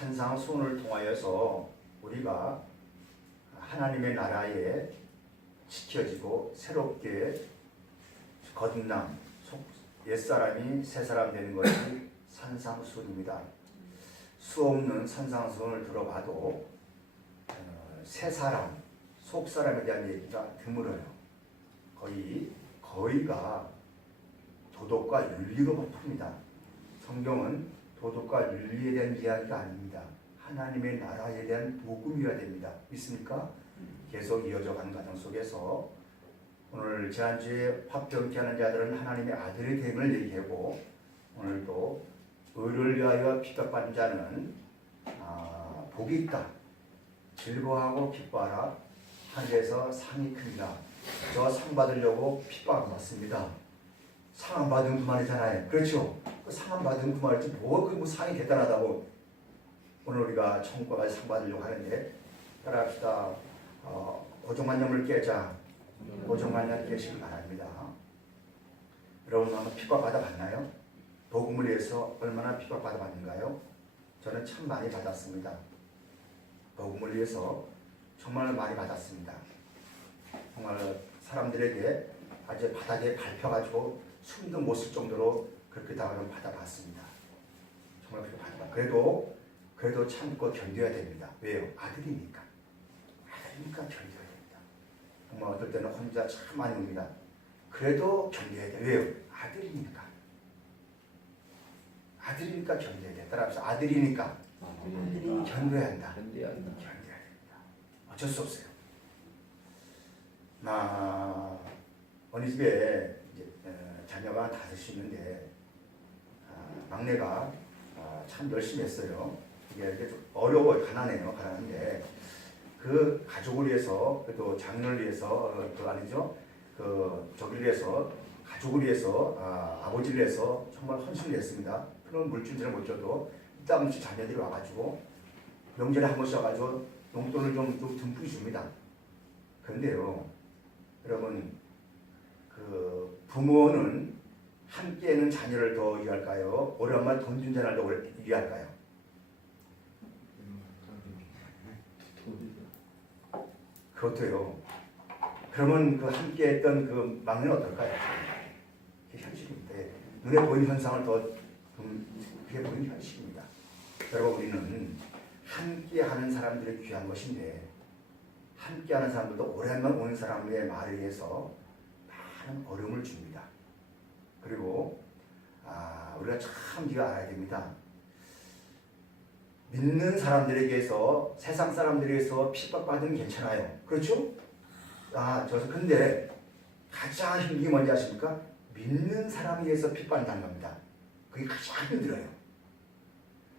산상수훈을 통하여서 우리가 하나님의 나라에 지켜지고 새롭게 거듭남, 옛사람이 새사람 되는 것이 산상수훈입니다. 수없는 산상수훈을 들어봐도 새사람, 속사람에 대한 얘기가 드물어요. 거의가 도덕과 윤리로 풉니다. 성경은 도덕과 윤리에 대한 이야기가 아닙니다. 하나님의 나라에 대한 복음이어야 됩니다. 믿습니까? 계속 이어져 가는 과정 속에서 오늘 지난주에 화평케 하는 자들은 하나님의 아들이 됨을 얘기하고, 오늘도 의를 위하여 핍박받는 자는 복이 있다. 즐거워하고 기뻐하라. 하늘에서 상이 큽니다. 저 상 받으려고 핍박받습니다. 상 안 받으면 그만이잖아요. 그렇죠? 그 상 안 받으면 그만이지 뭐 상이 대단하다고. 오늘 우리가 천국 가서 상 받으려고 하는데 따라합시다. 고정관념을 깨자. 고정관념 깨시기 바랍니다. 여러분 한번 핍박받아 봤나요? 복음을 위해서 얼마나 핍박받아 봤는가요? 저는 참 많이 받았습니다. 복음을 위해서 정말 많이 받았습니다. 정말 사람들에게 아주 바닥에 밟혀가지고 숨도 못 쓸 정도로 그렇게 당하는 받아봤습니다. 정말 그렇게 받아봤. 그래도 참고 견뎌야 됩니다. 왜요? 아들이니까 견뎌야 됩니다. 정말 어떨 때는 혼자 참 많이 옵니다. 그래도 견뎌야 돼요. 왜요? 아들이니까 견뎌야 돼. 따라합시다. 아들이니까 견뎌야 한다. 견뎌야 됩니다. 어쩔 수 없어요. 어느 집에 이제 자녀가 5이 있는데 막내가 참 열심히 했어요. 이게 좀 어려워요. 가난한데 그 가족을 위해서, 그래도 장인을 위해서, 저기를 위해서, 가족을 위해서, 아버지를 위해서 정말 헌신을 했습니다. 그런 물질들을 못 줘도 이따금씩 자녀들이 와가지고 명절에 한 번씩 와가지고 용돈을 좀 듬뿍 줍니다. 그런데요, 여러분, 그 부모는 함께는 자녀를 더 위할까요? 오랜만에 돈 준 자녀를 더 위할까요? 그렇대요. 그러면 그 함께했던 그 막내는 어떨까요? 그게 현실인데, 눈에 보이는 현상을 더 그게 보이는 현실입니다. 여러분, 우리는 함께하는 사람들이 귀한 것인데, 함께하는 사람들도 오랜만 오는 사람의 말에 의해서 많은 어려움을 줍니다. 그리고 우리가 참 이거 알아야 됩니다. 믿는 사람들에게서, 세상 사람들에게서 핍박받으면 괜찮아요. 그렇죠? 근데 가장 힘든 게 뭔지 아십니까? 믿는 사람에게서 핍박받는 겁니다. 그게 가장 힘들어요.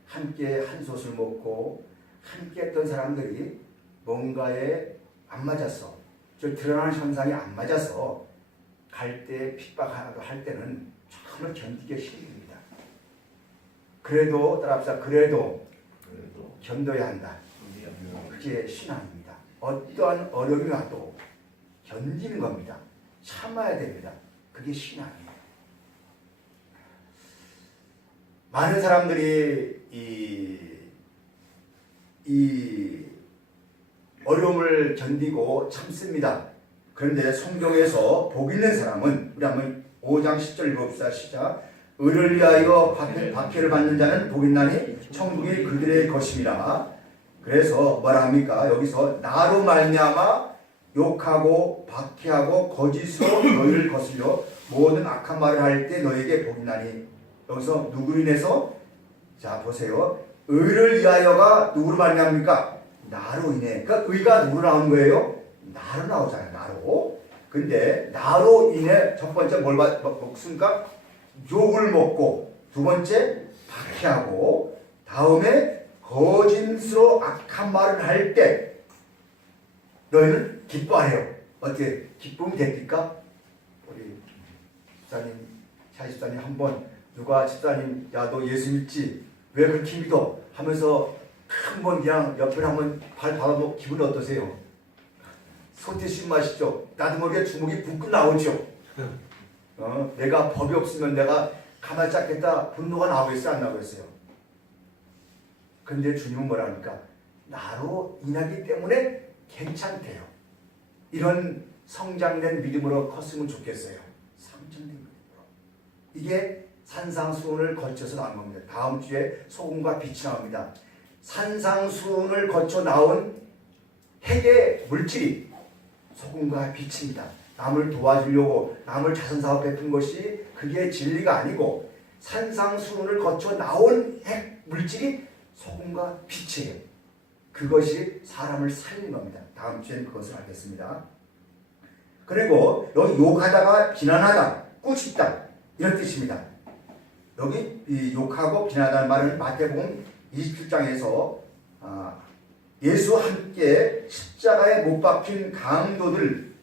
함께 한 솥을 먹고 함께 했던 사람들이 뭔가에 안 맞았어. 드러나는 현상이 안 맞아서 갈 때 핍박할 때는 정말 견디기 힘듭니다. 그래도 따라합시다. 그래도 견뎌야 한다. 그게 신앙입니다. 어떠한 어려움이 와도 견디는 겁니다. 참아야 됩니다. 그게 신앙이에요. 많은 사람들이 이 어려움을 견디고 참습니다. 그런데 성경에서 복 있는 사람은, 우리 한번 5장 10절 읽어봅시다. 시작. 의를 위하여 박해를 받는 자는 복 있나니 천국이 그들의 것임이라. 그래서 뭐라 합니까? 여기서 나로 말미암아 욕하고 박해하고 거짓으로 너희를 거슬려 모든 악한 말을 할 때 너에게 복이 나니. 여기서 누구로 인해서? 자 보세요. 의를 위하여가 누구로 말미암습니까? 나로 인해. 그러니까 의가 누구로 나오는 거예요? 나로 나오잖아요. 나로. 근데 나로 인해 첫 번째 뭘 먹습니까? 욕을 먹고, 두 번째 박해하고, 다음에 거짓으로 악한 말을 할 때 너희는 기뻐하래요. 어떻게 기쁨이 됩니까? 우리 집사님, 차 집사님 한번 누가 집사님, 야 너 예수 믿지? 왜 그렇게 믿어? 하면서 한번 그냥 옆에 한번 발 받아도 기분이 어떠세요? 소태심 마시죠? 나도 모르게 주먹이 붓고 나오죠. 내가 법이 없으면 내가 가만히 있겠다 분노가 나오겠어요? 안 나오겠어요? 그런데 주님은 뭐라 합니까? 나로 인하기 때문에 괜찮대요. 이런 성장된 믿음으로 컸으면 좋겠어요. 성장된 믿음으로. 이게 산상수훈을 거쳐서 나온 겁니다. 다음 주에 소금과 빛이 나옵니다. 산상수훈을 거쳐 나온 핵의 물질이 소금과 빛입니다. 남을 도와주려고 남을 자선사업 베푼 것이 그게 진리가 아니고 산상수훈을 거쳐 나온 핵 물질이 소금과 빛이에요. 그것이 사람을 살리는 겁니다. 다음 주에는 그것을 알겠습니다. 그리고 여기 욕하다가 비난하다, 꾸짖다 이런 뜻입니다. 여기 이 욕하고 비난하다는 말은 마태복음 27장에서 예수와 함께 십자가에 못 박힌 강도들이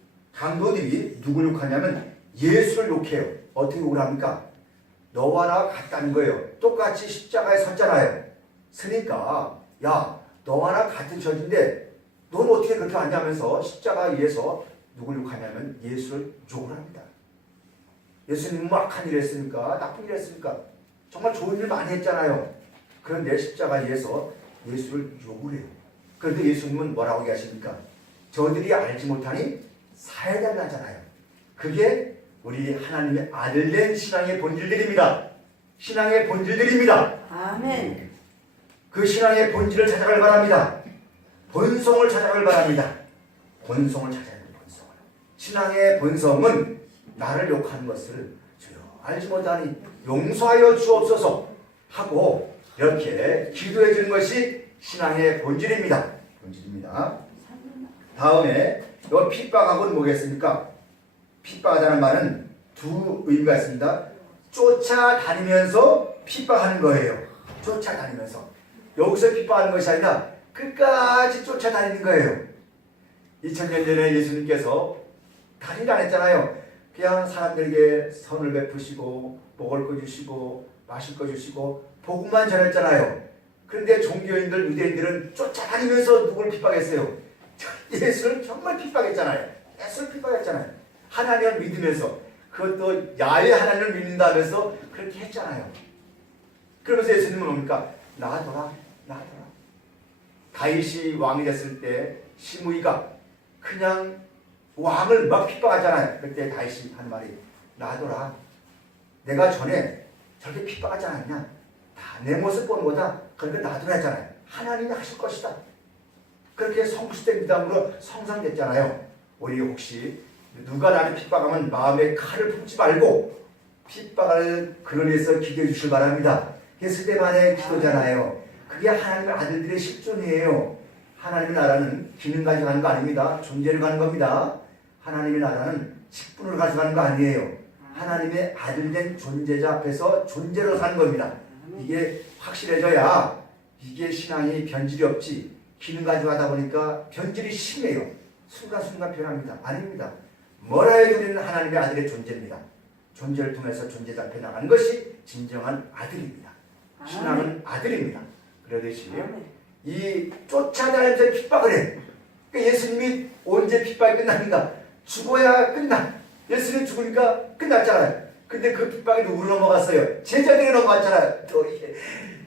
누굴 욕하냐면 예수를 욕해요. 어떻게 욕을 합니까? 너와 나 같다는 거예요. 똑같이 십자가에 섰잖아요. 서니까 야 너와 나 같은 처지인데 넌 어떻게 그렇게 왔냐면서 십자가 위에서 누굴 욕하냐면 예수를 욕을 합니다. 예수님은 악한 일 했습니까? 나쁜 일 했습니까? 정말 좋은 일 많이 했잖아요. 그런데 십자가 위에서 예수를 욕을 해요. 그런데 예수님은 뭐라고 얘기하십니까? 저들이 알지 못하니 사해달라 하잖아요. 그게 우리 하나님의 아들된 신앙의 본질들입니다. 신앙의 본질들입니다. 아멘. 그 신앙의 본질을 찾아가길 바랍니다. 본성을 찾아가길 바랍니다. 본성을 찾아야 돼요. 본성을. 신앙의 본성은 나를 욕하는 것을 주여 알지 못하니 용서하여 주옵소서 하고 이렇게 기도해 주는 것이 신앙의 본질입니다. 본질입니다. 다음에 이 핍박하고는 뭐겠습니까? 핍박하다는 말은 두 의미가 있습니다. 쫓아다니면서 핍박하는 거예요. 쫓아다니면서. 여기서 핍박하는 것이 아니라 끝까지 쫓아다니는 거예요. 2000년 전에 예수님께서 다니지 않았잖아요. 그냥 사람들에게 선을 베푸시고 먹을 거 주시고 마실 거 주시고 복음만 전했잖아요. 그런데 종교인들, 유대인들은 쫓아다니면서 누굴 핍박했어요? 예수를 정말 핍박했잖아요. 예수를 핍박했잖아요. 하나님을 믿으면서 그것도 야외 하나님을 믿는다면서 그렇게 했잖아요. 그러면서 예수님은 뭡니까? 나아둬라, 나아둬라. 다윗이 왕이 됐을 때 시므이가 그냥 왕을 막 핍박하잖아요. 그때 다윗이 하는 말이 나아둬라. 내가 전에 저렇게 핍박하지 않았냐? 다 내 모습 보는 거다. 그러니까 놔두라 했잖아요. 하나님이 하실 것이다. 그렇게 성숙된 믿음으로 성장됐잖아요. 우리 혹시 누가 나를 핍박하면 마음에 칼을 품지 말고 핍박을 그러면서 기도해 주실 바랍니다. 그게 스데반의 기도잖아요. 그게 하나님의 아들들의 실존이에요. 하나님의 나라는 기능 가져가는 거 아닙니다. 존재를 가는 겁니다. 하나님의 나라는 직분을 가져가는 거 아니에요. 하나님의 아들된 존재자 앞에서 존재로 사는 겁니다. 이게 확실해져야 이게 신앙이 변질이 없지. 기능 가져가다 보니까 변질이 심해요. 순간순간 변합니다. 아닙니다. 뭐라 해도 우리는 하나님의 아들의 존재입니다. 존재를 통해서 존재자 앞에 나가는 것이 진정한 아들입니다. 신앙은 아들입니다. 그러듯이 이 쫓아다니면서 핍박을 해. 그러니까 예수님이 언제 핍박이 끝납니까? 죽어야 끝나. 예수님 죽으니까 끝났잖아요. 근데 그 핍박이 누구로 넘어갔어요? 제자들이 넘어갔잖아요. 또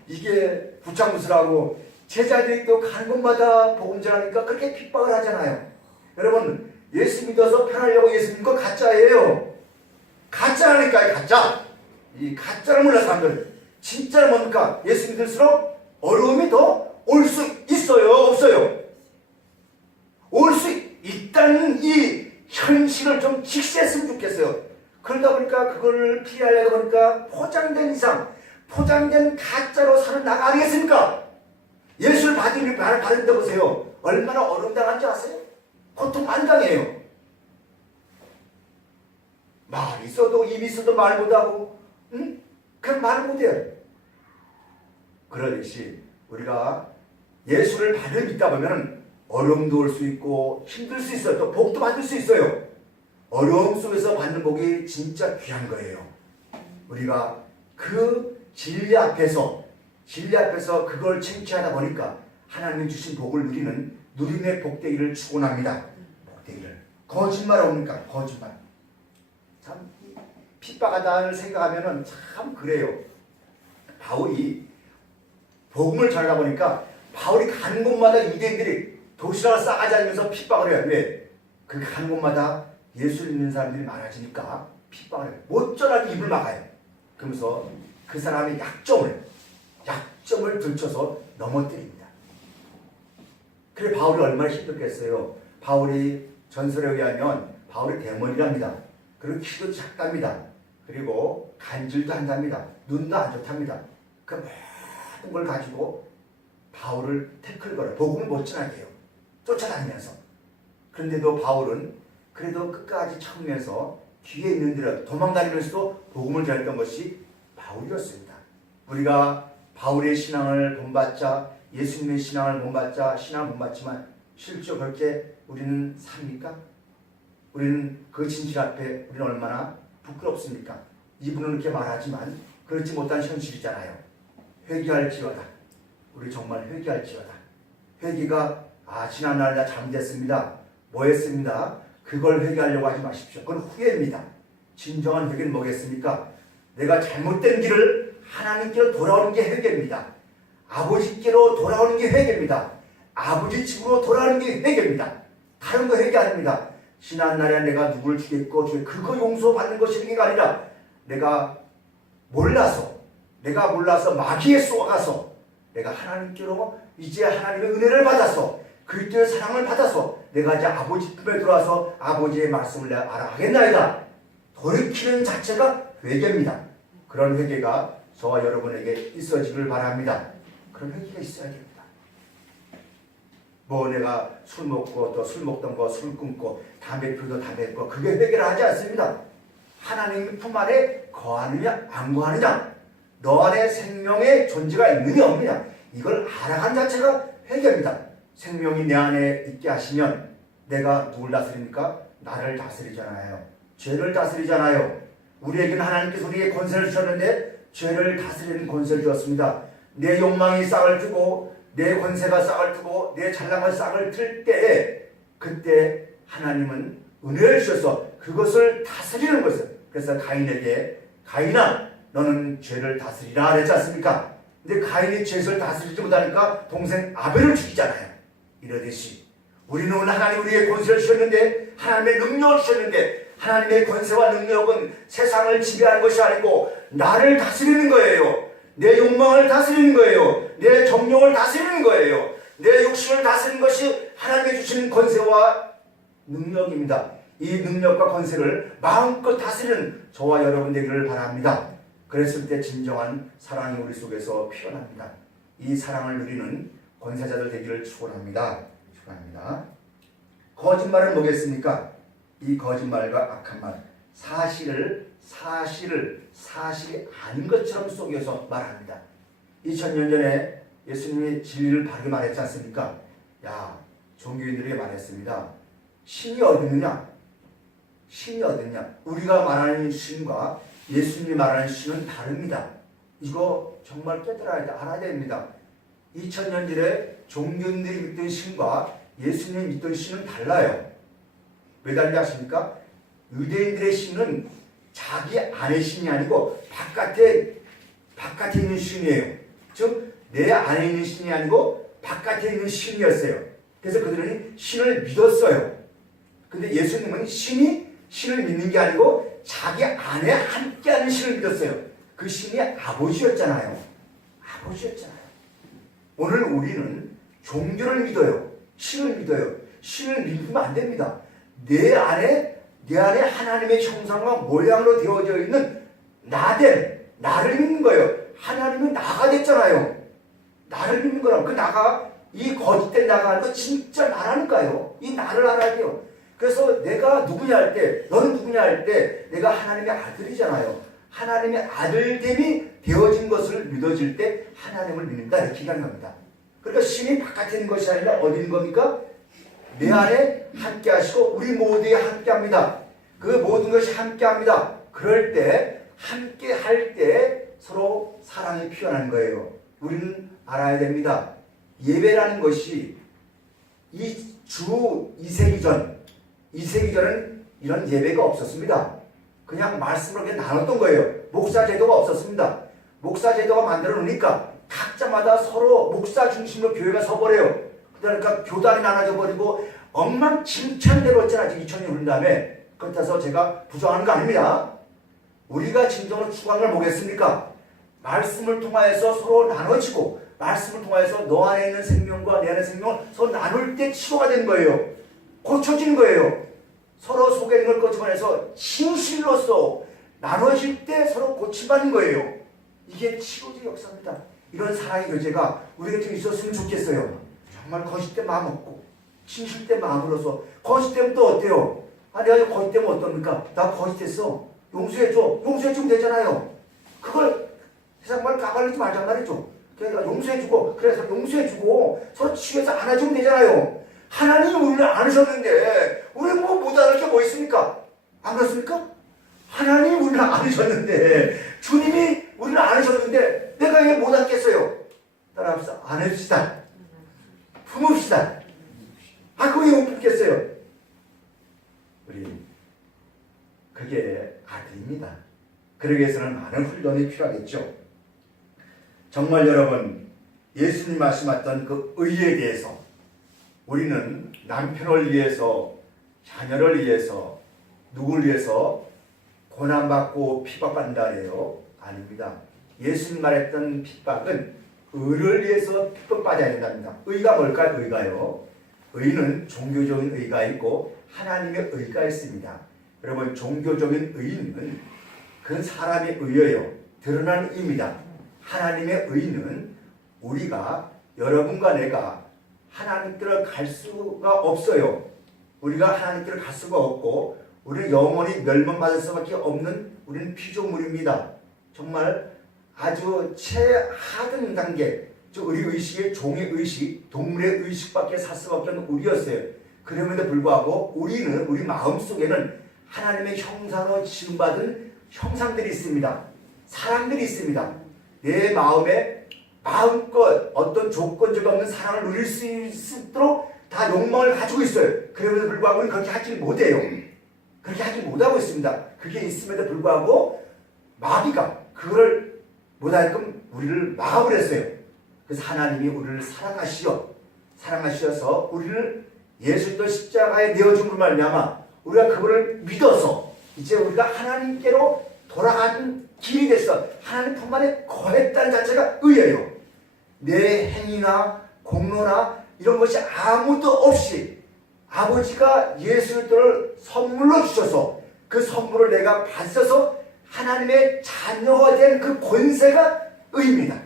이게 부창무술하고 제자들이 또 가는 곳마다 복음 전하니까 그렇게 핍박을 하잖아요. 여러분 예수 믿어서 편하려고 예수 믿는 거 가짜예요. 가짜라니까요. 가짜. 이 가짜를 몰라 사람들. 진짜를 뭡니까? 예수 믿을수록 어려움이 더 올 수 있어요? 없어요? 올 수 있다는 이 현실을 좀 직시했으면 좋겠어요. 그러다 보니까 그걸 피하려다 보니까 포장된 이상, 포장된 가짜로 사는 나가 아니겠습니까? 예수를 받은데 보세요. 얼마나 어려움 당한지 아세요? 고통 많이 당해요. 말이 있어도 입이 있어도 말 못하고 그냥 말 못해요. 그러듯이 우리가 예수를 받을 믿다 보면 어려움도 올 수 있고 힘들 수 있어요. 또 복도 받을 수 있어요. 어려움 속에서 받는 복이 진짜 귀한 거예요. 우리가 그 진리 앞에서 그걸 쟁취하다 보니까 하나님이 주신 복을 누리는 누림의 복되기를 축원합니다. 복되기를. 거짓말 옵니까? 거짓말. 참 핍박하다를 생각하면은 참 그래요. 바울이 복음을 전하다 보니까 바울이 가는 곳마다 유대인들이 도시락을 싸가지 않으면서 핍박을 해요. 왜? 그 가는 곳마다 예수 믿는 사람들이 많아지니까 핍박을 해요. 못전하게 입을 막아요. 그러면서 그 사람의 약점을 들춰서 넘어뜨립니다. 그래 바울이 얼마나 힘들겠어요. 바울이 전설에 의하면 바울이 대머리랍니다. 그리고 키도 작답니다. 그리고 간질도 한답니다. 눈도 안 좋답니다. 그 모든 걸 가지고 바울을 태클 걸어 복음을 못 전하게 해요. 쫓아다니면서. 그런데도 바울은 그래도 끝까지 참으면서 뒤에 있는 데로 도망다니면서도 복음을 전했던 것이 바울이었습니다. 우리가 바울의 신앙을 본받자 예수님의 신앙을 본받자 신앙을 본받지만 실제 그렇게 우리는 삽니까? 우리는 그 진실 앞에 우리는 얼마나 부끄럽습니까? 이분은 이렇게 말하지만 그렇지 못한 현실이잖아요. 회개할지어다. 우리 정말 회개할지어다. 회개가 지난날 나 잘못했습니다. 뭐 했습니다. 그걸 회개하려고 하지 마십시오. 그건 후회입니다. 진정한 회개는 뭐겠습니까? 내가 잘못된 길을 하나님께로 돌아오는 게 회개입니다. 아버지께로 돌아오는 게 회개입니다. 아버지 집으로 돌아오는 게 회개입니다. 다른 거 회개 아닙니다. 지난날에 내가 누구를 죽였고 그거 용서받는 것이 회개가 아니라 내가 몰라서 마귀에 쏘아가서 내가 하나님께로 이제 하나님의 은혜를 받아서 그리스도의 사랑을 받아서 내가 이제 아버지 품에 들어와서 아버지의 말씀을 내가 알아가겠나이다. 돌이키는 자체가 회개입니다. 그런 회개가 저와 여러분에게 있어지길 바랍니다. 그런 회개가 있어야 됩니다. 뭐 내가 술 먹고 또 술 먹던 거 술 끊고 담배 피우던 담배 끊고 그게 회개를 하지 않습니다. 하나님 품 안에 거하느냐 안 거하느냐 너 안에 생명의 존재가 있느냐 없느냐 이걸 알아간 자체가 회개입니다. 생명이 내 안에 있게 하시면 내가 누굴 다스립니까? 나를 다스리잖아요. 죄를 다스리잖아요. 우리에게는 하나님께서 우리에게 권세를 주셨는데 죄를 다스리는 권세를 주었습니다. 내 욕망이 싹을 트고 내 권세가 싹을 트고 내 잘남은 싹을 틀 때 그때 하나님은 은혜를 주셔서 그것을 다스리는 것을 그래서 가인에게 가인아 너는 죄를 다스리라 그랬지 않습니까? 근데 가인이 죄를 다스리지 못하니까 동생 아벨을 죽이잖아요. 이러듯이 우리는 하나님 우리의 권세를 주셨는데 하나님의 능력을 주셨는데 하나님의 권세와 능력은 세상을 지배하는 것이 아니고 나를 다스리는 거예요. 내 욕망을 다스리는 거예요. 내 정욕을 다스리는 거예요. 내 육신을 다스리는 것이 하나님이 주시는 권세와 능력입니다. 이 능력과 권세를 마음껏 다스리는 저와 여러분 되기를 바랍니다. 그랬을 때 진정한 사랑이 우리 속에서 피어납니다. 이 사랑을 누리는 권세자들 되기를 축원합니다. 축원합니다. 거짓말은 뭐겠습니까? 이 거짓말과 악한 말, 사실이 아닌 것처럼 속여서 말합니다. 2000년 전에 예수님이 진리를 바르게 말했지 않습니까? 종교인들에게 말했습니다. 신이 어디 있느냐? 신이 어디 있느냐? 우리가 말하는 신과 예수님이 말하는 신은 다릅니다. 이거 정말 깨달아야 돼, 알아야 됩니다. 2000년 전에 종교인들이 믿던 신과 예수님이 믿던 신은 달라요. 왜 다른지 아십니까? 유대인들의 신은 자기 안의 신이 아니고 바깥에 있는 신이에요. 즉 내 안에 있는 신이 아니고 바깥에 있는 신이었어요. 그래서 그들은 신을 믿었어요. 근데 예수님은 신을 믿는 게 아니고 자기 안에 함께하는 신을 믿었어요. 그 신이 아버지였잖아요. 오늘 우리는 종교를 믿어요. 신을 믿어요. 신을 믿으면 안 됩니다. 내 안에 하나님의 형상과 모양으로 되어져 있는 나를 믿는 거예요. 하나님은 나가 됐잖아요. 나를 믿는 거라고. 그 나가, 이 거짓된 나가 거 진짜 나라니까요. 이 나를 알아야 돼요. 그래서 내가 누구냐 할 때, 너는 누구냐 할 때, 내가 하나님의 아들이잖아요. 하나님의 아들됨이 되어진 것을 믿어질 때 하나님을 믿는다. 이렇게 얘기하는 겁니다. 그러니까 신이 바깥에 있는 것이 아니라 어디 있는 겁니까? 내 안에 함께 하시고 우리 모두에 함께 합니다. 그 모든 것이 함께 합니다. 그럴 때, 함께 할 때 서로 사랑이 피어나는 거예요. 우리는 알아야 됩니다. 예배라는 것이 주 2세기 전은 이런 예배가 없었습니다. 그냥 말씀을 그렇게 나눴던 거예요. 목사 제도가 없었습니다. 목사 제도가 만들어 놓으니까 각자마다 서로 목사 중심으로 교회가 서버려요. 그러니까 교단이 나눠져 버리고 엉망진창대로 했잖아. 2000년 흐른 다음에. 그렇다고 제가 부정하는 거 아닙니다. 우리가 진정으로 추구하는 걸 뭐겠습니까? 말씀을 통하여서 서로 나눠지고 말씀을 통하여서 너 안에 있는 생명과 내 안에 생명을 서로 나눌 때 치료가 되는 거예요. 고쳐지는 거예요. 서로 속에 있는 걸 꺼집어내서 진실로서 나눠질 때 서로 고침받는 거예요. 이게 치료의 역사입니다. 이런 사랑의 교제가 우리에게 좀 있었으면 좋겠어요. 정말 거짓된 마음 없고 진실된 마음으로서. 거짓되면 또 어때요? 아, 내가 거짓되면 어떻습니까? 나 거짓했어. 용서해줘. 용서해주면 되잖아요. 그걸 세상 말 까발리지 말란 말이죠. 그러니까 용서해주고, 그래서 용서해주고 서로 치유해서 안아주면 되잖아요. 하나님이 우리를 안으셨는데 우리 못 안을 게 뭐 있습니까? 안 그렇습니까? 하나님이 우리를 안으셨는데, 주님이 우리를 안으셨는데 내가 왜 못 안겠어요? 따라합시다. 안읍시다. 품읍시다. 아, 그거 왜 못 품겠어요? 우리 그게 아들입니다. 그러기 위해서는 많은 훈련이 필요하겠죠. 정말 여러분, 예수님 말씀하셨던 그 의에 대해서 우리는 남편을 위해서, 자녀를 위해서, 누구를 위해서 고난받고 핍박받는다 해요? 아닙니다. 예수님 말했던 핍박은 의를 위해서 핍박받아야 된답니다. 의가 뭘까요? 의가요. 의는 종교적인 의가 있고 하나님의 의가 있습니다. 여러분, 종교적인 의는 그 사람의 의예요. 드러나는 의입니다. 하나님의 의는 우리가, 여러분과 내가 하나님께로 갈 수가 없어요. 우리가 하나님께로 갈 수가 없고 우리는 영원히 멸망받을 수밖에 없는, 우리는 피조물입니다. 정말 아주 최하등 단계, 우리 의식의 종의 의식, 동물의 의식밖에 살 수밖에 없는 우리였어요. 그럼에도 불구하고 우리는, 우리 마음속에는 하나님의 형상으로 지음받은 형상들이 있습니다. 사랑들이 있습니다. 내 마음에 마음껏 어떤 조건적 없는 사랑을 누릴 수 있도록 다 욕망을 가지고 있어요. 그럼에도 불구하고 우리는 그렇게 하지 못해요. 그렇게 하지 못하고 있습니다. 그게 있음에도 불구하고 마귀가 그거를 못하게끔 우리를 막으려 했어요. 그래서 하나님이 우리를 사랑하셔서 우리를 예수님도 십자가에 내어줌으로 말미암아 우리가 그거를 믿어서 이제 우리가 하나님께로 돌아가는 길이 됐어. 하나님 품 안에 거했다는 자체가 의예요. 내 행위나 공로나 이런 것이 아무도 없이 아버지가 예수 그리스도를 선물로 주셔서 그 선물을 내가 받아서 하나님의 자녀가 된 그 권세가 의입니다.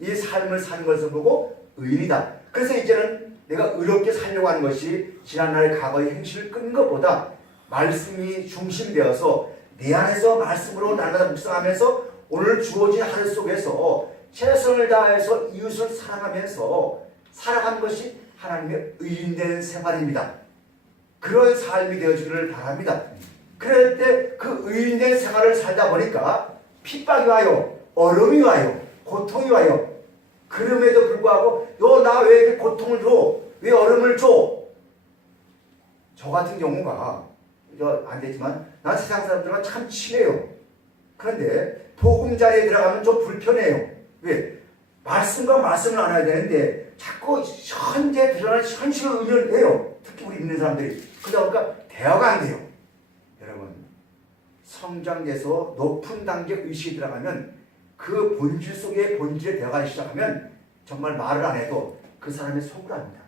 이 삶을 사는 것을 보고 의인이다. 그래서 이제는 내가 의롭게 살려고 하는 것이 지난날 과거의 행실을 끊는 것보다 말씀이 중심이 되어서 내 안에서 말씀으로 날마다 묵상하면서 오늘 주어진 하루 속에서 최선을 다해서 이웃을 사랑하면서 살아가는 것이 하나님의 의인된 생활입니다. 그런 삶이 되어주기를 바랍니다. 그럴 때 그 의인된 생활을 살다 보니까 핍박이 와요. 어려움이 와요. 고통이 와요. 그럼에도 불구하고 너 나 왜 이렇게 고통을 줘? 왜 어려움을 줘? 저 같은 경우가 안 되지만 난 세상 사람들과 참 친해요. 그런데 복음 자리에 들어가면 좀 불편해요. 왜? 말씀과 말씀을 나눠야 되는데 자꾸 현재 드러나는 현실을 의존해요. 특히 우리 믿는 사람들이. 그러다 보니까 대화가 안 돼요. 여러분, 성장돼서 높은 단계 의식이 들어가면 그 본질 속의 본질의 대화가 시작하면 정말 말을 안 해도 그 사람의 속을 압니다.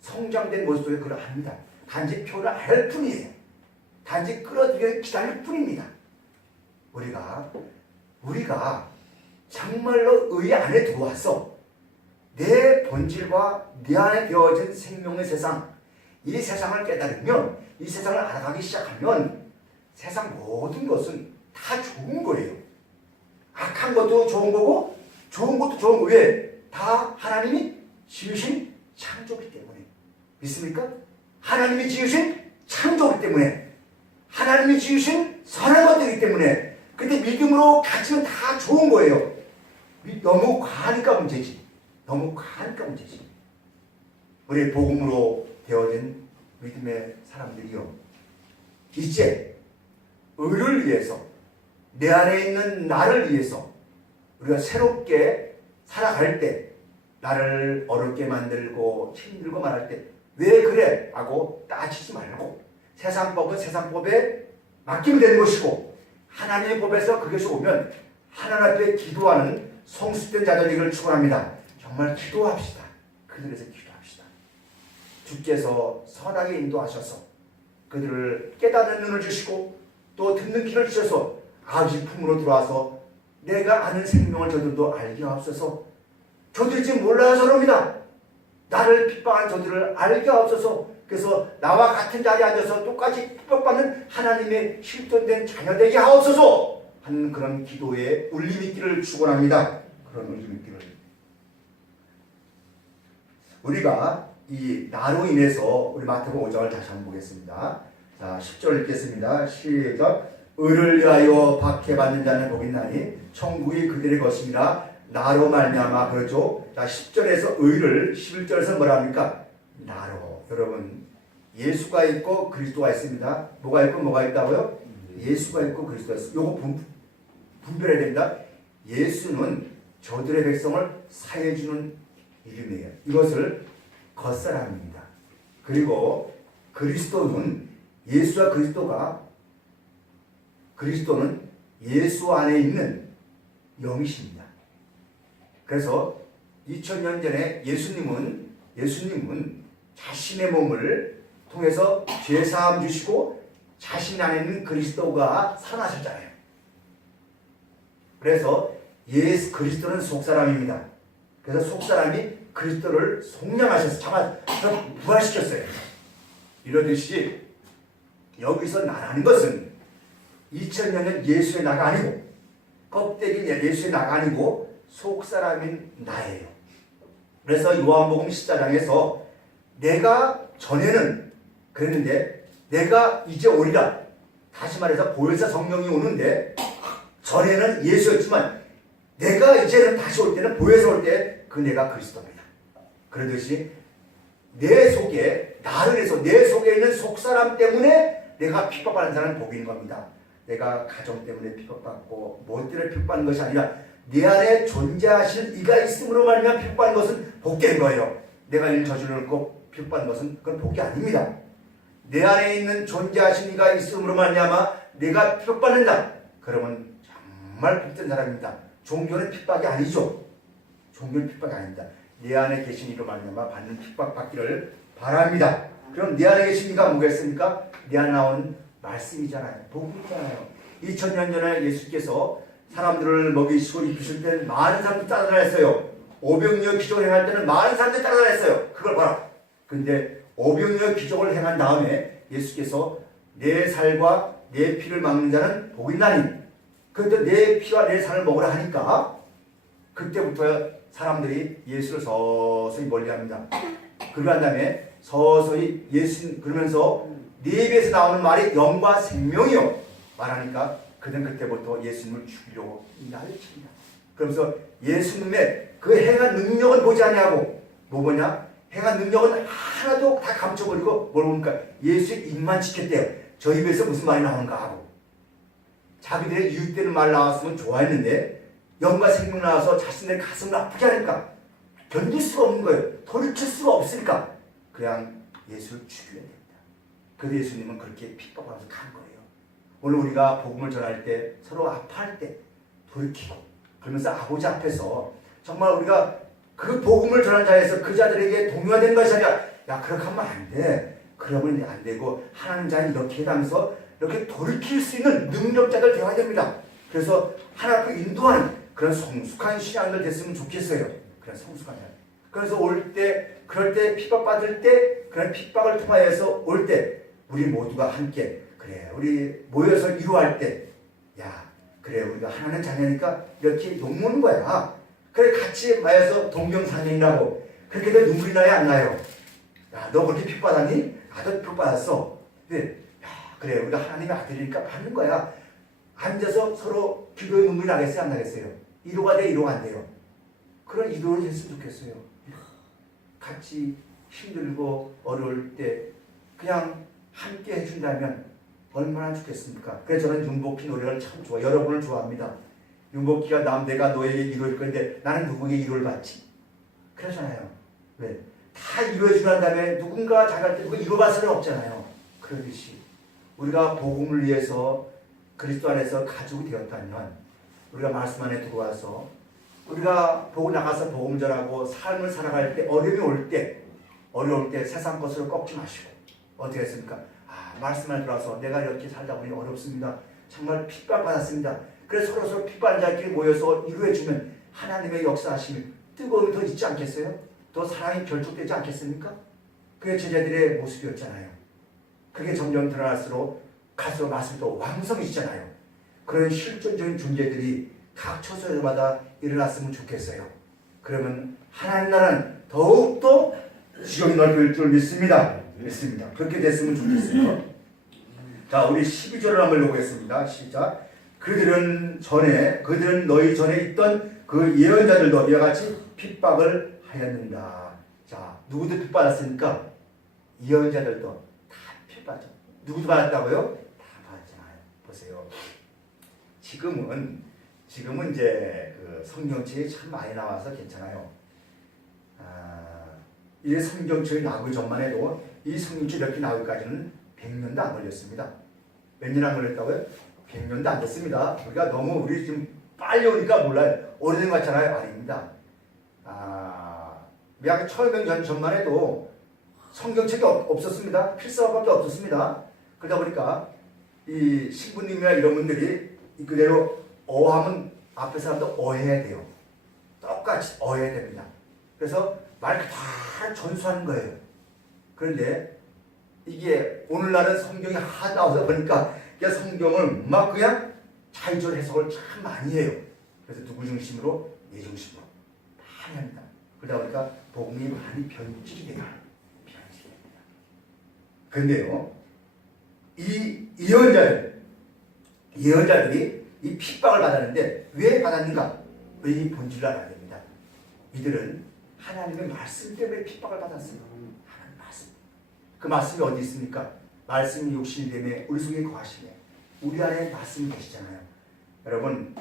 성장된 모습 속에 그걸 압니다. 단지 표현을 할 뿐이에요. 단지 끌어들여 기다릴 뿐입니다. 우리가 정말로 의 안에 들어와서 내 본질과 내 안에 되어진 생명의 세상, 이 세상을 깨달으면, 이 세상을 알아가기 시작하면 세상 모든 것은 다 좋은 거예요. 악한 것도 좋은 거고 좋은 것도 좋은 거예요. 왜? 다 하나님이 지으신 창조기 때문에. 믿습니까? 하나님이 지으신 창조기 때문에, 하나님이 지으신 선한 것들이기 때문에. 근데 믿음으로 가지면 다 좋은 거예요. 너무 과하니까 문제지. 너무 과하니까 문제지. 우리 복음으로 되어진 믿음의 사람들이요, 이제 의를 위해서, 내 안에 있는 나를 위해서 우리가 새롭게 살아갈 때 나를 어렵게 만들고 힘들고 말할 때 왜 그래? 하고 따지지 말고 세상 법은 세상 법에 맡기면 되는 것이고 하나님의 법에서 그것이 오면 하나님 앞에 기도하는 성숙된 자들이기를 축원합니다. 정말 기도합시다. 그들에서 기도합시다. 주께서 선하게 인도하셔서 그들을 깨닫는 눈을 주시고 또 듣는 귀를 주셔서 아버지 품으로 들어와서 내가 아는 생명을 저들도 알게 하옵소서. 저들이 지금 몰라서 그럽니다. 나를 핍박한 저들을 알게 하옵소서. 그래서 나와 같은 자리에 앉아서 똑같이 핍박받는 하나님의 실존된 자녀 되게 하옵소서 하는 그런 기도에 울림이 있기를 축원합니다. 그런 울림이 있기를. 우리가 이 나로 인해서 우리 마태복음 5장을 다시 한번 보겠습니다. 자, 10절 읽겠습니다. 시작. 의를 위하여 박해받는 자는 복이 있나니 천국이 그들의 것입니다. 나로 말미암아. 그렇죠. 자, 10절에서 의를 11절에서 뭐라 합니까? 나로. 여러분, 예수가 있고 그리스도가 있습니다. 뭐가 있고 뭐가 있다고요? 예수가 있고 그리스도가 있습니다. 요거 분별해야 됩니다. 예수는 저들의 백성을 사해주는 이름이에요. 이것을 겉사람입니다. 그리고 그리스도는 예수와 그리스도는 예수 안에 있는 영이십니다. 그래서 2000년 전에 예수님은 자신의 몸을 통해서 죄사함 주시고 자신 안에 있는 그리스도가 살아나셨잖아요. 그래서 예수 그리스도는 속사람입니다. 그래서 속사람이 그리스도를 속량하셔서 부활시켰어요. 이러듯이 여기서 나라는 것은 2000년 전 예수의 나가 아니고 껍데기 예수의 나가 아니고 속사람인 나예요. 그래서 요한복음 14장에서 내가 전에는 그랬는데 내가 이제 오리라. 다시 말해서 보혜사 성령이 오는데 전에는 예수였지만 내가 이제는 다시 올 때는 보혜사 올 때 그 내가 그리스도입니다. 그러듯이 내 속에 나를 해서 내 속에 있는 속사람 때문에 내가 핍박받는 사람은 복인 겁니다. 내가 가정 때문에 핍박받고 뭐 때문에 핍박받는 것이 아니라 내 안에 존재하실 이가 있음으로 말미암아 핍박받는 것은 복된 거예요. 내가 일 저질렀고 핍박받는 것은 그건 복이 아닙니다. 내 안에 있는 존재하신 이가 있음으로 말미암아 내가 핍박받는다. 그러면 정말 복된 사람입니다. 종교는 핍박이 아니죠. 종교는 핍박이 아닙니다. 내 안에 계신 이로 말미암아 받는 핍박 받기를 바랍니다. 그럼 내 안에 계신 이가 뭐겠습니까? 내 안에 나온 말씀이잖아요. 복음이잖아요. 2000년 전에 예수께서 사람들을 먹이시고 입히실 때는 많은 사람들이 따라다녔어요. 오병이어 기적을 행할 때는 많은 사람들이 따라다녔어요. 그걸 봐라. 근데 오병이어 기적을 행한 다음에 예수께서 내 살과 내 피를 막는 자는 복이 있나니. 그때 내 피와 내 살을 먹으라 하니까 그때부터 사람들이 예수를 서서히 멀리합니다. 그러한 다음에 서서히 예수 그러면서 네 입에서 나오는 말이 영과 생명이요 말하니까 그는 그때부터 예수님을 죽이려고 날칩니다. 그러면서 예수님의 그 행한 능력은 보지 아니하고 뭐냐? 행한 능력은 하나도 다 감춰버리고 뭘 봅니까? 예수의 입만 지켰대요. 저 입에서 무슨 말이 나오는가 하고 자기들의 유익되는 말 나왔으면 좋아했는데 영과 생명 나와서 자신의 가슴을 아프게 하니까 견딜 수가 없는 거예요. 돌이킬 수가 없으니까 그냥 예수를 죽여야 됩니다. 그래서 예수님은 그렇게 핍박하면서 간 거예요. 오늘 우리가 복음을 전할 때 서로 아파할 때 돌이키고 그러면서 아버지 앞에서 정말 우리가 그 복음을 전한 자에서 그 자들에게 동요가 되는 것이 아니라 야 그렇게 하면 안 돼. 그러면 안 되고 하나님 자는 이렇게 하면서 이렇게 돌이킬 수 있는 능력자들 되어야 됩니다. 그래서 하나님 인도하는 그런 성숙한 신앙들 됐으면 좋겠어요. 그런 성숙한 신앙. 그래서 올 때, 그럴 때 핍박받을 때, 그런 핍박을 통하여서 올 때, 우리 모두가 함께, 그래, 우리 모여서 이루할 때, 야, 그래, 우리가 하나님 자녀니까 이렇게 욕먹는 거야. 그래, 같이 모여서 동경사님이라고. 그렇게 해도 눈물이 나요, 안 나요? 야, 너 그렇게 핍박받았니? 나도 핍박받았어. 그래, 야, 그래, 우리가 하나님의 아들이니까 받는 거야. 앉아서 서로 기도의 눈물이 나겠어요, 안 나겠어요? 이도가 돼, 이도가 안 돼요. 그런 이도를 했으면 좋겠어요. 같이 힘들고 어려울 때 그냥 함께 해준다면 얼마나 좋겠습니까? 그래서 저는 윤복희 노래를 참 좋아해요. 여러분을 좋아합니다. 윤복기가 내가 너에게 이루어질 건데 나는 누구에게 이루어를 받지? 그러잖아요. 왜? 다 이루어지고 난 다음에 누군가 잘할 때 누가 이루어갈 수는 없잖아요. 그러듯이 우리가 복음을 위해서 그리스도 안에서 가족이 되었다면 우리가 말씀 안에 들어와서 우리가 보고 나가서 복음 전하고 삶을 살아갈 때 어려울 때 세상 것으로 꺾지 마시고 어떻게 했습니까? 말씀 안에 들어와서 내가 이렇게 살다 보니 어렵습니다. 정말 핍박받았습니다. 그래서 서로 핍박한 자끼리 모여서 이루어주면 하나님의 역사하심이 뜨거움이 더 있지 않겠어요? 더 사랑이 결속되지 않겠습니까? 그게 제자들의 모습이었잖아요. 그게 점점 드러날수록 갈수록 말씀이 더 왕성해지잖아요. 그런 실존적인 존재들이 각 처소마다 일어났으면 좋겠어요. 그러면 하나님 나라는 더욱더 지경이 넓을 줄 믿습니다. 그렇게 됐으면 좋겠어요. 자, 우리 12절을 한번 보겠습니다. 시작. 그들은 너희 전에 있던 그 예언자들도 이와 같이 핍박을 하였는다. 자, 누구도 핍박받았습니까? 예언자들도 다 핍박받았죠. 누구도 받았다고요? 다 받았잖아요. 보세요. 지금은 이제 그 성경책이 참 많이 나와서 괜찮아요. 이 성경책이 나오기 전만 해도 이 성경책 이렇게 나오기까지는 100년도 안 걸렸습니다. 몇 년 안 걸렸다고요? 100년도 안 됐습니다. 우리 지금 빨리 오니까 몰라요. 오래된 것 같잖아요. 아닙니다. 약 1500년 전만 해도 성경책이 없었습니다. 필사밖에 없었습니다. 그러다 보니까 이 신부님이나 이런 분들이 그대로 어하면 앞에 사람도 어해야 돼요. 똑같이 어해야 됩니다. 그래서 말 다 전수하는 거예요. 그런데 이게 오늘날은 성경이 하나 나오다 보니까 그냥 성경을 막 그냥 자유적으로 해석을 참 많이 해요. 그래서 누구 중심으로? 내 중심으로 많이 합니다. 그러다 보니까 복음이 많이 변질이 돼요. 그런데요, 이 예언자들이 이 핍박을 받았는데 왜 받았는가? 이 본질을 알아야 됩니다. 이들은 하나님의 말씀 때문에 핍박을 받았어요. 하나님 말씀. 그 말씀이 어디 있습니까? 말씀이 육신이 되매 우리 속에 거하시네. 우리 안에 말씀이 계시잖아요. 여러분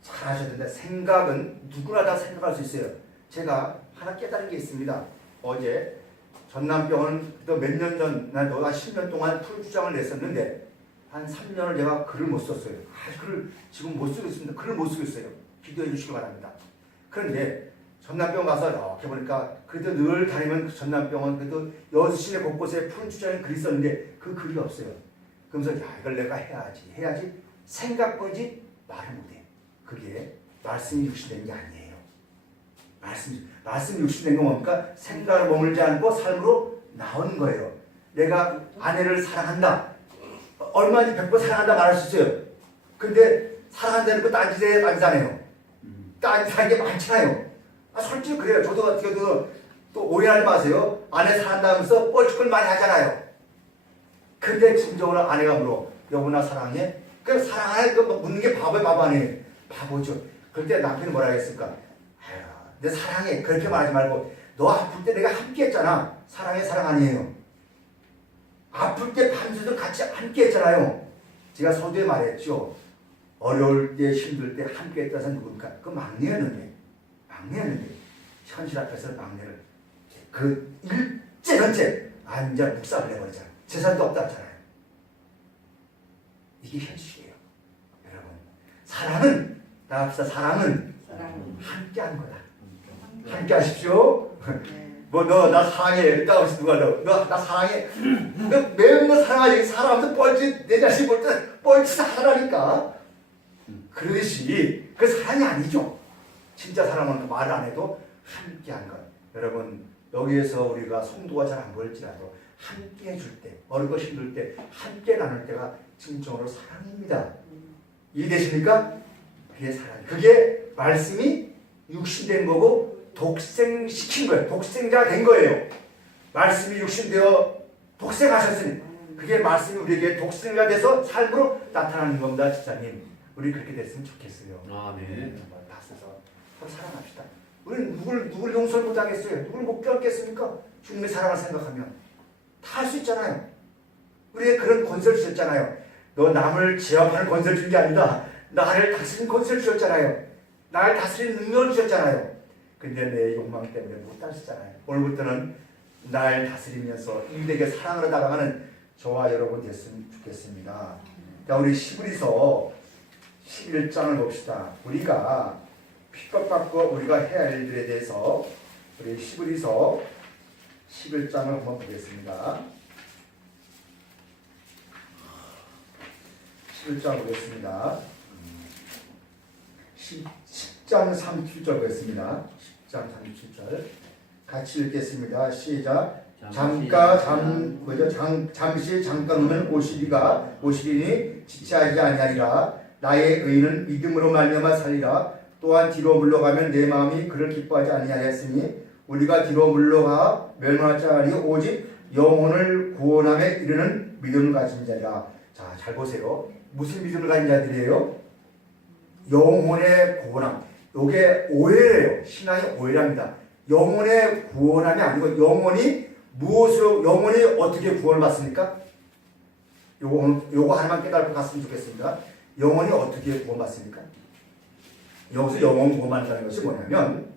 잘 아셔야 된다. 생각은 누구나 다 생각할 수 있어요. 제가 하나 깨달은 게 있습니다. 어제 전남병원 몇 년 전, 한 10년 동안 풀 주장을 냈었는데 한 3년을 제가 글을 못 썼어요. 글을 지금 못 쓰고 있습니다. 글을 못 쓰고 있어요. 기도해 주시기 바랍니다. 그런데 전남병원 가서 이렇게 보니까 그래도 늘 다니면 그 전남병원 그래도 여수시내 곳곳에 푸른 주장에 글이 있었는데 그 글이 없어요. 그러면서 이걸 내가 해야지 생각뿐이지 말을 못해. 그게 말씀이 육신된 게 아니에요. 말씀이 육신된 건 뭡니까? 생각을 머물지 않고 삶으로 나오는 거예요. 내가 아내를 사랑한다. 얼마든지 100번 사랑한다 말할 수 있어요. 근데 사랑한다는 거 딴짓에 딴짓하네요. 딴짓하는 게 많잖아요. 솔직히 그래요. 저도 또 오해하지 마세요. 아내 사랑한다면서 뻘짓걸 많이 하잖아요. 근데 진정으로 아내가 물어. 여보 나 사랑해? 그럼 사랑해? 그 묻는 게 바보 아니에요. 바보죠. 그럴 때 남편이 뭐라 했을까? 내 사랑해. 그렇게 말하지 말고 너 아플 때 내가 함께 했잖아. 사랑해 사랑 아니에요. 아플 때 밤새도 같이 함께 했잖아요. 제가 서두에 말했죠. 어려울 때 힘들 때 함께 했다는 사람 누굽니까? 그 막내였는데 현실 앞에서 막내를 그 일제 전체 앉아 묵살을 해버리잖아. 재산도 없다잖아요. 이게 현실이에요. 여러분 사랑은 나갑시다. 사랑은 함께하는 거다. 함께 하십시오. 뭐 너 나 사랑해 이랬다고 해서 누가 너 나 사랑해 너 매일 너 사랑하지 사람한테 뻘짓 내 자신 볼 때 뻘짓 하라니까. 그러듯이 그 사랑이 아니죠. 진짜 사랑은 말을 안 해도 함께한 것. 여러분 여기에서 우리가 성도가 잘 안 보일지라도 함께 해줄 때 어렵고 힘들 때 함께 나눌 때가 진정으로 사랑입니다. 이해되십니까? 그게 사랑. 그게 말씀이 육신된 거고 독생시킨 거예요. 독생자가 된 거예요. 말씀이 육신되어 독생하셨으니 그게 말씀이 우리에게 독생자가 돼서 삶으로 나타나는 겁니다. 지사님 우리 그렇게 됐으면 좋겠어요. 네. 다 써서 서로 사랑합시다. 우리는 누굴 용서를 못하겠어요. 누굴 못 깨닫겠습니까? 주님의 사랑을 생각하면 다 할 수 있잖아요. 우리의 그런 권세를 주셨잖아요. 너 남을 제압하는 권세를 준 게 아니다. 나를 다스리는 권세를 주셨잖아요. 나를 다스리는 능력을 주셨잖아요. 근데 내 욕망 때문에 못 다스리잖아요. 오늘부터는 날 다스리면서 인들에게 사랑으로 다가가는 저와 여러분 됐으면 좋겠습니다. 자, 우리 히브리서 11장을 봅시다. 우리가 핍박받고 우리가 해야 할 일들에 대해서 우리 히브리서 11장을 한번 보겠습니다. 11장 보겠습니다. 10장 37절 보겠습니다. 10장 37절 같이 읽겠습니다. 시작. 잠시 잠깐 오면 오시리니 지체하지 아니하리라. 나의 의는 믿음으로 말미암아 살리라. 또한 뒤로 물러가면 내 마음이 그를 기뻐하지 아니하였으니 우리가 뒤로 물러가 멸망할 자니 오직 영혼을 구원함에 이르는 믿음을 가진 자리라. 자, 잘 보세요. 무슨 믿음을 가진 자들이에요? 영혼의 구원함. 요게 오해예요. 신앙이 오해랍니다. 영혼의 구원함이 아니고 영혼이 무엇으로, 영혼이 어떻게 구원을 받습니까? 요거 하나만 깨달고 갔으면 좋겠습니다. 영혼이 어떻게 구원받습니까? 여기서 영혼 구원받는다는 것이 뭐냐면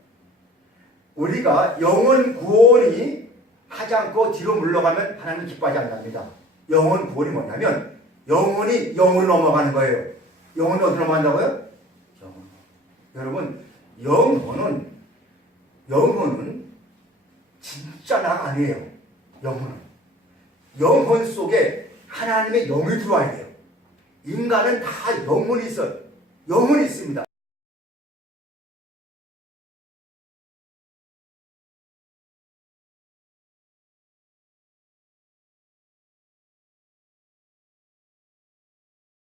우리가 영혼 구원이 하지 않고 뒤로 물러가면 하나님 기뻐하지 않는답니다. 영혼 구원이 뭐냐면 영혼이 영으로 넘어가는 거예요. 영혼이 어디로 넘어간다고요? 여러분, 영혼은 진짜 나 아니에요. 영혼 속에 하나님의 영이 들어와야 돼요. 인간은 다 영혼이 있어요. 영혼이 있습니다.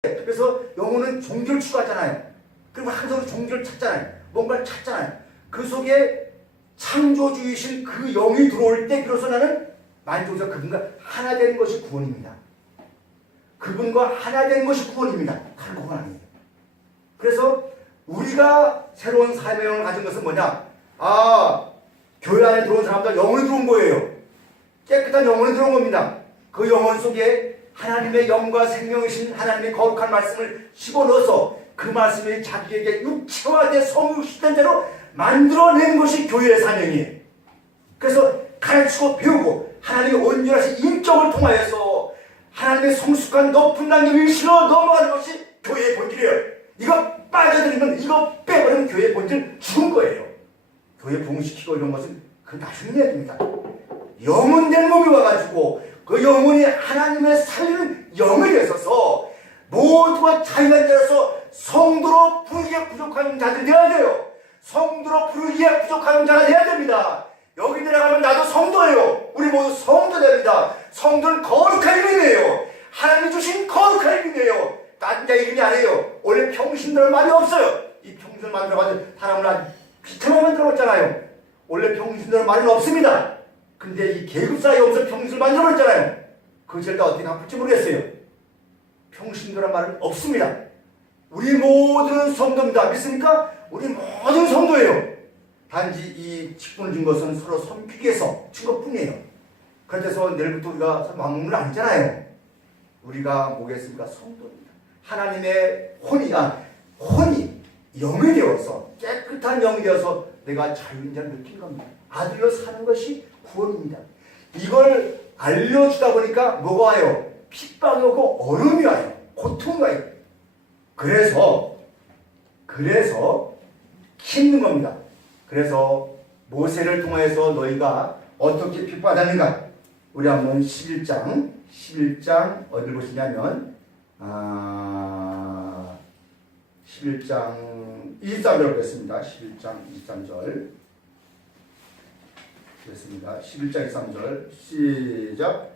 그래서 영혼은 종교를 추구하잖아요. 그리고 항상 종교를 찾잖아요. 뭔가를 찾잖아요. 그 속에 창조주이신 그 영이 들어올 때 비로소 나는 만족해서 그분과 하나 되는 것이 구원입니다. 그분과 하나 되는 것이 구원입니다. 다른 구원 아니에요. 그래서 우리가 새로운 사명을 가진 것은 뭐냐? 교회 안에 들어온 사람들 영혼이 들어온 거예요. 깨끗한 영혼이 들어온 겁니다. 그 영혼 속에 하나님의 영과 생명이신 하나님의 거룩한 말씀을 집어넣어서 그 말씀이 자기에게 육체화돼 성육시된 대로 만들어내는 것이 교회의 사명이에요. 그래서 가르치고 배우고 하나님의 온전하신 인격을 통하여서 하나님의 성숙한 높은 단계 위시로 넘어가는 것이 교회의 본질이에요. 이거 빠져들이면, 이거 빼버리면 교회의 본질 죽은 거예요. 교회 부흥시키고 이런 것은 그 나중에 해야 됩니다. 영혼된 몸이 와가지고 그 영혼이 하나님의 살리는 영이 되어서 모두가 자기가 되어서 성도로 부르기에 부족한 자들이 되어야 돼요. 성도로 부르기에 부족한 자가 되어야 됩니다. 여기 들어가면 나도 성도예요. 우리 모두 성도 됩니다. 성도는 거룩한 이름이에요. 하나님이 주신 거룩한 이름이에요. 딴 자 이름이 아니에요. 원래 평신도는 말이 없어요. 이 평신도를 만들어가지고 사람을 아주 비참하게 만들어봤잖아요. 원래 평신도는 말은 없습니다. 근데 이 계급 사이에 없어서 평신도를 만들어버렸잖아요. 그 죄를 다 어떻게 갚을지 모르겠어요. 평신도란 말은 없습니다. 우리 모두는 성도입니다. 믿습니까? 우리 모든 성도예요. 단지 이 직분을 준 것은 서로 섬기기 위해서 준 것뿐이에요. 그래서 내일부터 우리가 왕궁을 아니잖아요. 우리가 뭐겠습니까? 성도입니다. 하나님의 혼이 영이 되어서, 깨끗한 영이 되어서 내가 자유인자를 느낀 겁니다. 아들로 사는 것이 구원입니다. 이걸 알려주다 보니까 뭐가 와요? 핍박이 오고 어려움이 와요. 고통이 와요. 그래서 힘든 겁니다. 그래서 모세를 통해서 너희가 어떻게 핍박하는가? 우리 한번 11장 어디를 보시냐면 11장 23절 보겠습니다. 11장 23절 보겠습니다. 11장 23절 시작.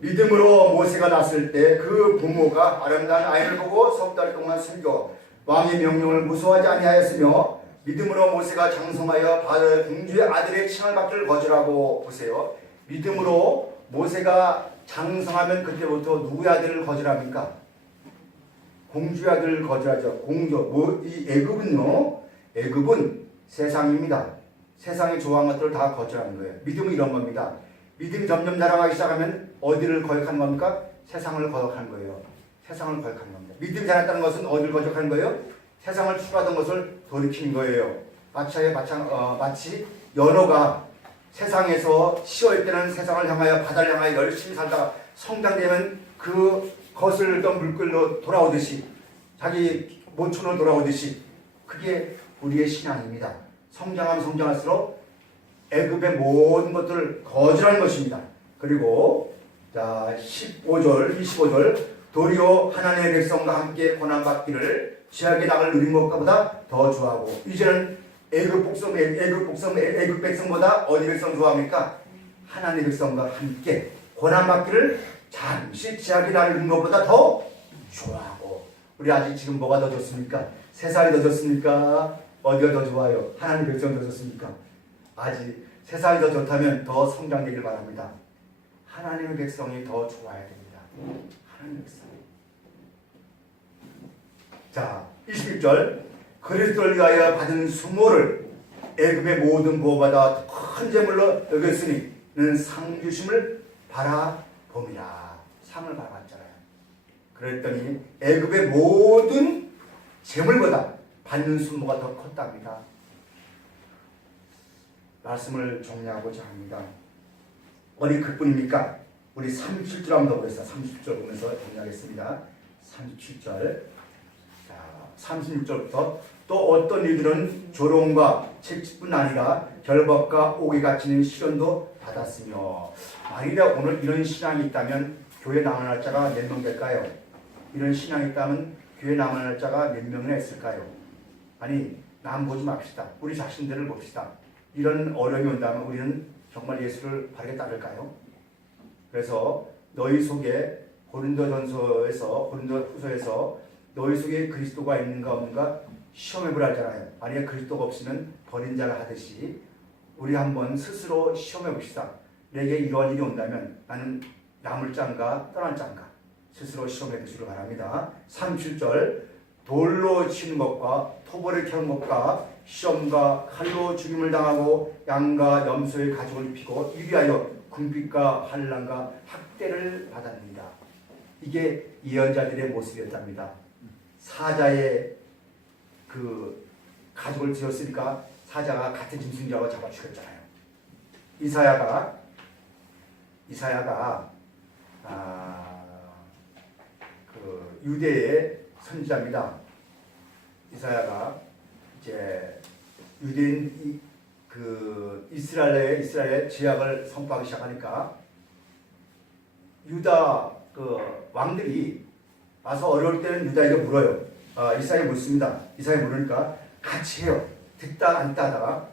믿음으로 모세가 났을 때 그 부모가 아름다운 아이를 보고 석 달 동안 섬겨 왕의 명령을 무서워하지 아니하였으며 믿음으로 모세가 장성하여 바로의 공주의 아들의 칭을 받기를 거절하고. 보세요. 믿음으로 모세가 장성하면 그때부터 누구의 아들을 거절합니까? 공주의 아들을 거절하죠. 이 애굽은 세상입니다. 세상이 좋아하는 것들을 다 거절하는 거예요. 믿음은 이런 겁니다. 믿음이 점점 자라가기 시작하면 어디를 거역하는 겁니까? 세상을 거역하는 거예요. 세상을 거역하는 겁니다. 믿음이 자랐다는 것은 어디를 거역하는 거예요? 세상을 추구하던 것을 돌이키는 거예요. 마치 연어가 세상에서 쉬어있을 때는 세상을 향하여 바다를 향하여 열심히 살다가 성장되면 그것을 또 물결로 돌아오듯이 자기 모촌으로 돌아오듯이 그게 우리의 신앙입니다. 성장할수록 애굽의 모든 것들을 거절하는 것입니다. 그리고 자 15절 25절 도리어 하나님의 백성과 함께 고난받기를 죄악의 낙을 누린 것보다 더 좋아하고 이제는 애굽 백성보다 어디 백성 좋아합니까? 하나님의 백성과 함께 고난받기를 잠시 죄악의 낙을 누린 것보다 더 좋아하고 우리 아직 지금 뭐가 더 좋습니까? 세상이 더 좋습니까? 어디가 더 좋아요? 하나님의 백성이 더 좋습니까? 아직 세상이 더 좋다면 더 성장되길 바랍니다. 하나님의 백성이 더 좋아야 됩니다. 하나님의 백성. 자, 21절 그리스도를 위하여 받은 수모를 애굽의 모든 보호받아 큰 재물로 여겼으니 는 상 주심을 바라봅니다. 상을 바라봤잖아요. 그랬더니 애굽의 모든 재물보다 받는 수모가 더 컸답니다. 말씀을 정리하고자 합니다. 어디 그뿐입니까? 우리 37절 한번 더 보겠습니다. 37절 보면서 정리하겠습니다. 37절. 자, 36절부터 또 어떤 이들은 조롱과 채찍뿐 아니라 결박과 옥에 갇히는 시련도 받았으며 만일에 오늘 이런 신앙이 있다면 교회 남은 자가 몇 명 될까요? 이런 신앙이 있다면 교회 남은 자가 몇 명이나 있을까요? 아니 남 보지 맙시다. 우리 자신들을 봅시다. 이런 어려움이 온다면 우리는 정말 예수를 바르게 따를까요? 그래서 너희 속에 고린도후서에서 너희 속에 그리스도가 있는가 없는가 시험해보라 하잖아요. 만약에 그리스도가 없으면 버린 자를 하듯이 우리 한번 스스로 시험해봅시다. 내게 이러한 일이 온다면 나는 남을 짠가 떠날 짠가 스스로 시험해보시기 바랍니다. 37절 돌로 치는 것과 토벌을 켜는 것과 시험과 칼로 죽임을 당하고 양과 염소의 가죽을 입히고 위하여 궁핍과 환난과 학대를 받았습니다. 이게 예언자들의 모습이었답니다. 사자의 그 가죽을 지었으니까 사자가 같은 짐승자와 잡아 죽였잖아요. 이사야가 그 유대의 선지자입니다. 이사야가 이제 유대인 그 이스라엘의 제약을 선포하기 시작하니까 유다 그 왕들이 와서 어려울 때는 유다에게 물어요. 이사야에 묻습니다. 이사야에 물으니까 같이 해요. 듣다 앉다 하다가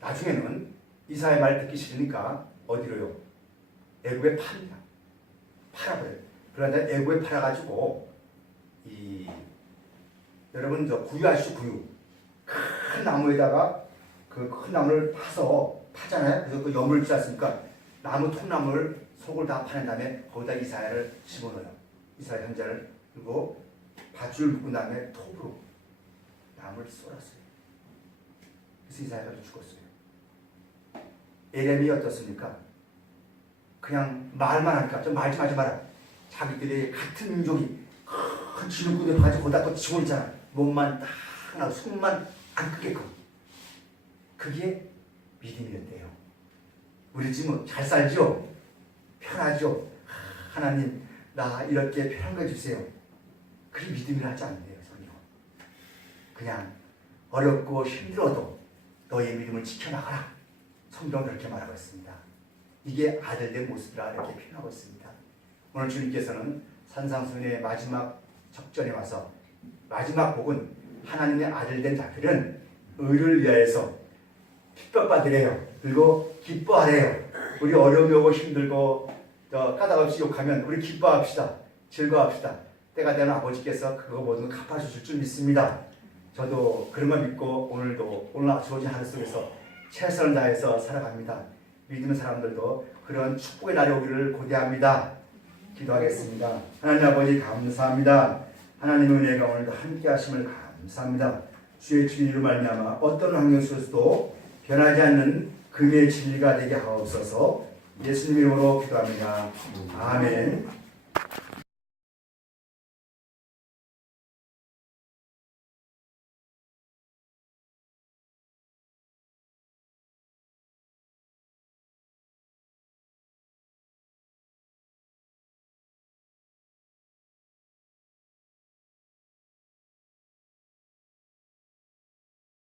나중에는 이사야의 말 듣기 싫으니까 어디로요? 애굽에 팝니다. 팔아버려요. 그런데 애굽에 팔아가지고 여러분 저 구유 아시죠? 구유. 큰 나무에다가 그 큰 나무를 파잖아요. 그래서 그 염을 있지 않습니까? 나무 통나무를 속을 다 파낸 다음에 거기다 이사야를 집어넣어요. 이사야 현자를. 그리고 밧줄 묶은 다음에 톱으로 나무를 쏠았어요. 그래서 이사야가 죽었어요. 에렘이 어떻습니까? 그냥 말만 하니까 좀 말 좀 하지 마라. 자기들이 같은 민족이 큰 지름꾼을 가지고 거기다 또 집어넣잖아. 몸만 딱 하나 숨만 안 크게끔. 그게 믿음이었대요. 우리 지금 잘 살죠? 편하죠? 하나님 나 이렇게 편한 거 주세요. 그게 믿음이라 하지 않는데요. 성경. 그냥 어렵고 힘들어도 너의 믿음을 지켜나가라. 성경은 그렇게 말하고 있습니다. 이게 아들된 모습이라 이렇게 표현하고 있습니다. 오늘 주님께서는 산상수훈의 마지막 적전에 와서 마지막 복은 하나님의 아들된 자들은 의를 위하여서 핍박받으래요. 그리고 기뻐하래요. 우리 어려움이 오고 힘들고 까닭없이 욕하면 우리 기뻐합시다. 즐거워합시다. 때가 되면 아버지께서 그거 모두 갚아주실 줄 믿습니다. 저도 그런 걸 믿고 오늘 주어진 하루 속에서 최선을 다해서 살아갑니다. 믿는 사람들도 그런 축복의 날이 오기를 고대합니다. 기도하겠습니다. 하나님 아버지 감사합니다. 하나님의 은혜가 오늘도 함께 하심을 감사합니다. 주의 진리로 말미암아 어떤 환경 속에서도 변하지 않는 금의 진리가 되게 하옵소서. 예수님 이름으로 기도합니다. 아멘.